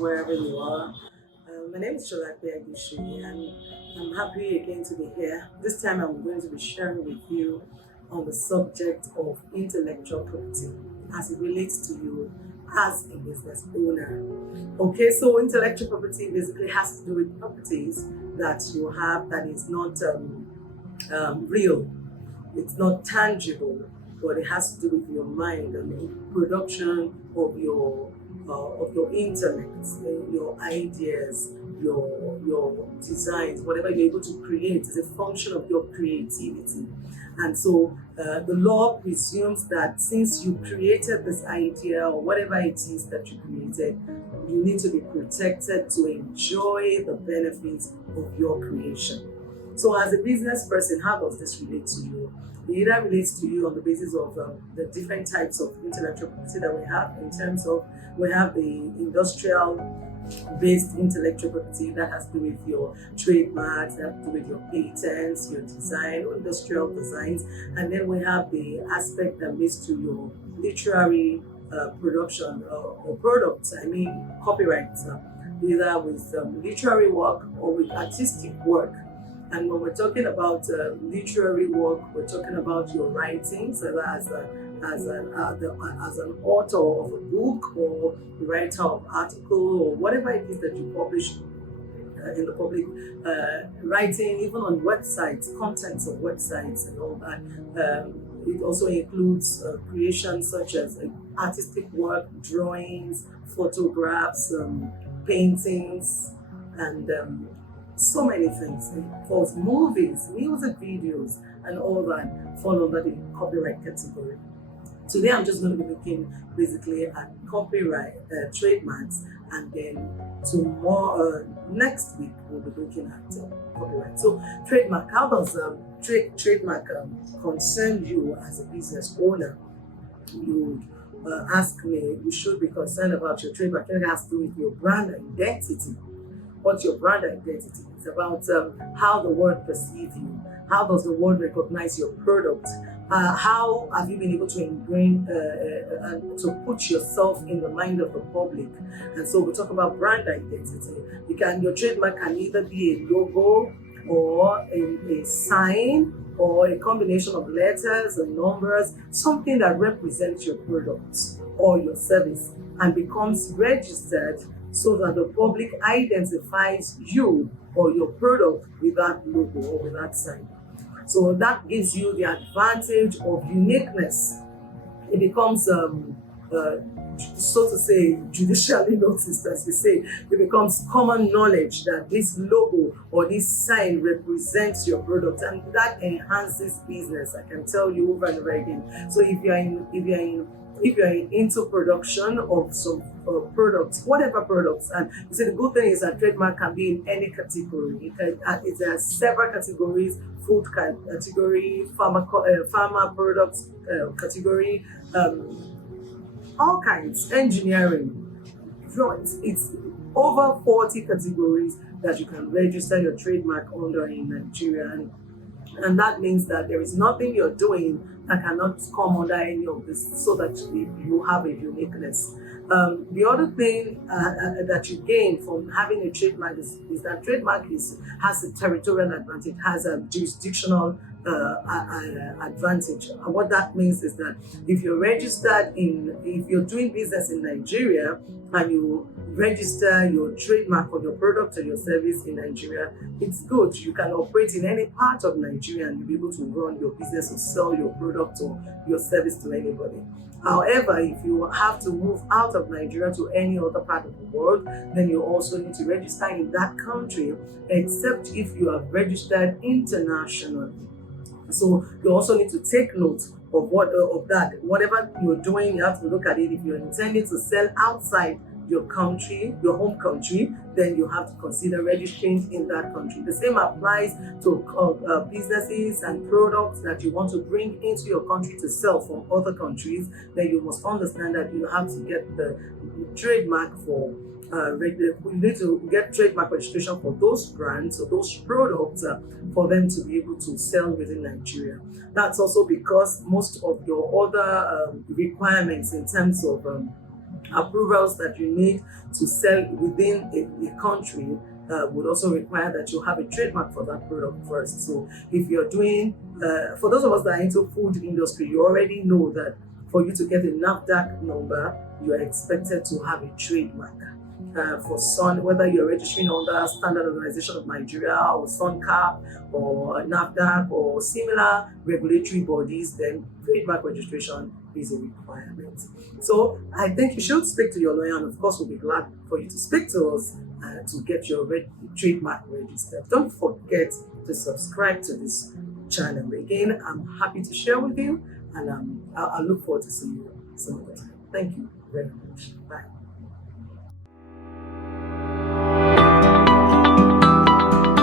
wherever you are. My name is Sholake Agishi, and I'm happy again to be here. This time I'm going to be sharing with you on the subject of intellectual property as it relates to you as a business owner. Okay, so intellectual property basically has to do with properties that you have that is not real, it's not tangible, but it has to do with your mind and the production of your intellect, your ideas, your designs, whatever you're able to create is a function of your creativity. And so the law presumes that since you created this idea or whatever it is that you created, you need to be protected to enjoy the benefits of your creation. So as a business person, how does this relate to you? It either relates to you on the basis of the different types of intellectual property that we have, in terms of we have the industrial based intellectual property that has to do with your trademarks, that has to do with your patents, your design, or industrial designs. And then we have the aspect that relates to your literary production or products, copyrights, either with literary work or with artistic work. And when we're talking about literary work, we're talking about your writings, either as an author of a book or writer of article or whatever it is that you publish in the public, writing, even on websites, contents of websites and all that. It also includes creations such as artistic work, drawings, photographs, paintings, and so many things. Of course, movies, music videos, and all that fall under the copyright category. Today, I'm just going to be looking basically at copyright, trademarks, and then tomorrow, next week, we'll be looking at copyright. So, trademark, how does trademark concern you as a business owner? You ask me, you should be concerned about your trademark. It has to do with your brand identity. What's your brand identity? It's about how the world perceives you. How does the world recognize your product? How have you been able to ingrain and to put yourself in the mind of the public? And so we talk about brand identity. Your trademark can either be a logo or a sign or a combination of letters and numbers, something that represents your product or your service and becomes registered so that the public identifies you or your product with that logo or with that sign. So that gives you the advantage of uniqueness. It becomes, so to say, judicially noticed, as we say. It becomes common knowledge that this logo or this sign represents your product, and that enhances business. I can tell you over and over again. So if you're into production of some products, whatever products, and you see the good thing is that trademark can be in any category. There are several categories: food category, pharma products category, all kinds, engineering. It's over 40 categories that you can register your trademark under in Nigeria. And that means that there is nothing you're doing that cannot come under any of this, so that you have a uniqueness. The other thing that you gain from having a trademark is that trademark has a territorial advantage, has a jurisdictional advantage. And what that means is that if you're doing business in Nigeria and you register your trademark for your product or your service in Nigeria, it's good. You can operate in any part of Nigeria and you'll be able to run your business or sell your product or your service to anybody. However, if you have to move out of Nigeria to any other part of the world, then you also need to register in that country, except if you are registered internationally. So you also need to take note of that. Whatever you're doing, you have to look at it. If you're intending to sell outside your country, your home country, then you have to consider registering in that country. The same applies to businesses and products that you want to bring into your country to sell from other countries. Then you must understand that you have to get the trademark for you need to get trademark registration for those brands or those products for them to be able to sell within Nigeria. That's also because most of your other requirements in terms of approvals that you need to sell within a country would also require that you have a trademark for that product first. So if you're doing, for those of us that are into food industry, you already know that for you to get a NAFDAC number, you are expected to have a trademark. For Sun, whether you're registering under Standard Organization of Nigeria or SunCap or NAFDAC or similar regulatory bodies, then trademark registration is a requirement. So I think you should speak to your lawyer, and of course we'll be glad for you to speak to us to get your trademark registered. Don't forget to subscribe to this channel. Again, I'm happy to share with you, and I look forward to seeing you some other time. Thank you very much. Bye.